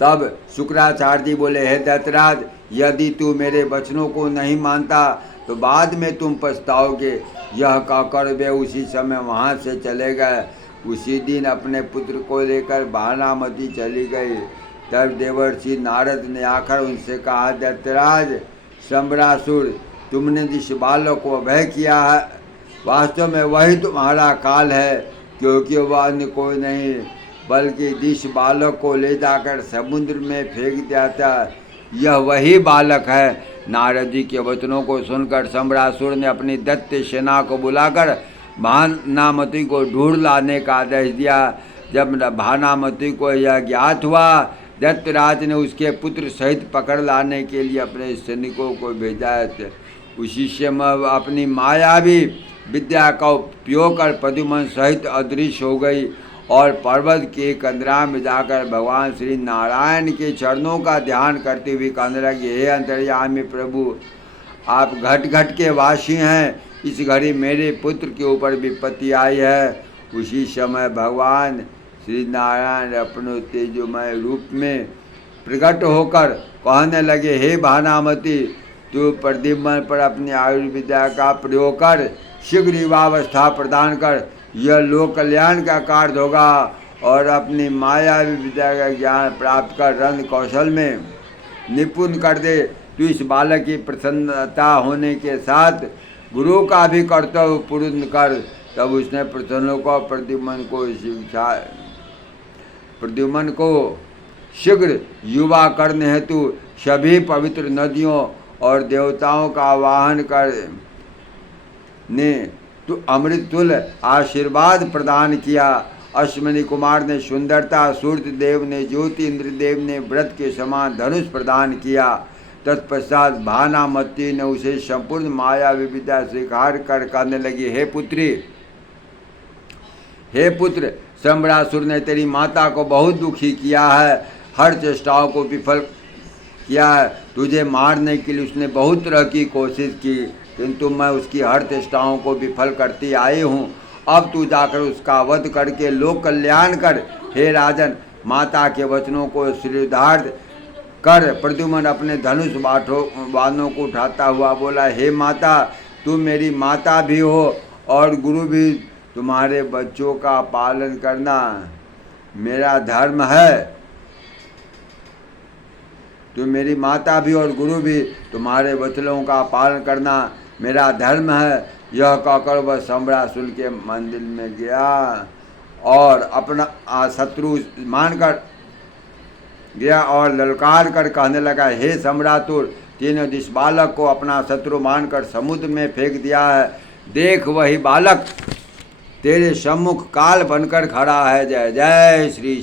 तब शुक्राचार्य जी बोले, हे दैत्यराज, यदि तू मेरे वचनों को नहीं मानता तो बाद में तुम पछताओगे। यह कहकर वे उसी समय वहाँ से चले गए। उसी दिन अपने पुत्र को लेकर बानामती चली गई। तब देवर्षि नारद ने आकर उनसे कहा, दैत्यराज, शंबरासुर, तुमने जिस बालक को अभय किया है, वास्तव में वही तुम्हारा काल है, क्योंकि वह अन्य कोई नहीं बल्कि जिस बालक को ले जाकर समुद्र में फेंक दिया था, यह वही बालक है। नारद जी के वचनों को सुनकर शंबरासुर ने अपनी दैत्य सेना को बुलाकर भानामती को ढूंढ लाने का आदेश दिया। जब भानामती को यह ज्ञात हुआ, दैत्यराज ने उसके पुत्र सहित पकड़ लाने के लिए अपने सैनिकों को भेजा। उसी समय अपनी मायावी विद्या का उपयोग कर प्रद्युम्न सहित अदृश्य हो गई और पर्वत के कंदरा में जाकर भगवान श्री नारायण के चरणों का ध्यान करते हुए कहने लगे, हे अंतर्यामी प्रभु, आप घट घट के वासी हैं। इस घड़ी मेरे पुत्र के ऊपर विपत्ति आई है। उसी समय भगवान श्री नारायण अपने तेजोमय रूप में प्रकट होकर कहने लगे, हे भानामती, तू प्रद्युम्न पर अपनी आयुर्विद्या का प्रयोग कर शीघ्र युवावस्था प्रदान कर, यह लोक कल्याण का कार्य होगा। और अपनी मायावी विद्या का ज्ञान प्राप्त कर रण कौशल में निपुण कर दे। तू इस बालक की प्रसन्नता होने के साथ गुरु का भी कर्तव्य पूर्ण कर। तब उसने प्रसन्न को प्रद्युम्न को शीघ्र युवा करने हेतु सभी पवित्र नदियों और देवताओं का आवाहन कर ने तो अमृत तुल्य आशीर्वाद प्रदान किया। अश्विनी कुमार ने सुंदरता, सूर्य देव ने ज्योति, इंद्रदेव ने व्रत के समान धनुष प्रदान किया। तत्पश्चात भानामती ने उसे संपूर्ण माया विद्या स्वीकार कर कहने लगी, हे पुत्री, हे पुत्र, शंबरासुर ने तेरी माता को बहुत दुखी किया है, हर चेष्टाओं को विफल किया है। तुझे मारने के लिए उसने बहुत तरह की कोशिश की, किंतु मैं उसकी हर चेष्टाओं को विफल करती आई हूँ। अब तू जाकर उसका वध करके लोक कल्याण कर। हे राजन, माता के वचनों को श्रीधार्थ कर। प्रद्युम्न अपने धनुष बाणों को उठाता हुआ बोला, हे माता, तुम मेरी माता भी हो और गुरु भी। तुम्हारे बच्चों का पालन करना मेरा धर्म है। तुम मेरी माता भी और गुरु भी, तुम्हारे वचनों का पालन करना मेरा धर्म है। यह कहकर वह शंबरासुर के मंदिर में गया और अपना शत्रु मानकर गया और ललकार कर कहने लगा, हे शंबरासुर, तूने जिस बालक को अपना शत्रु मानकर समुद्र में फेंक दिया है, देख वही बालक तेरे सम्मुख काल बनकर खड़ा है। जय जय श्री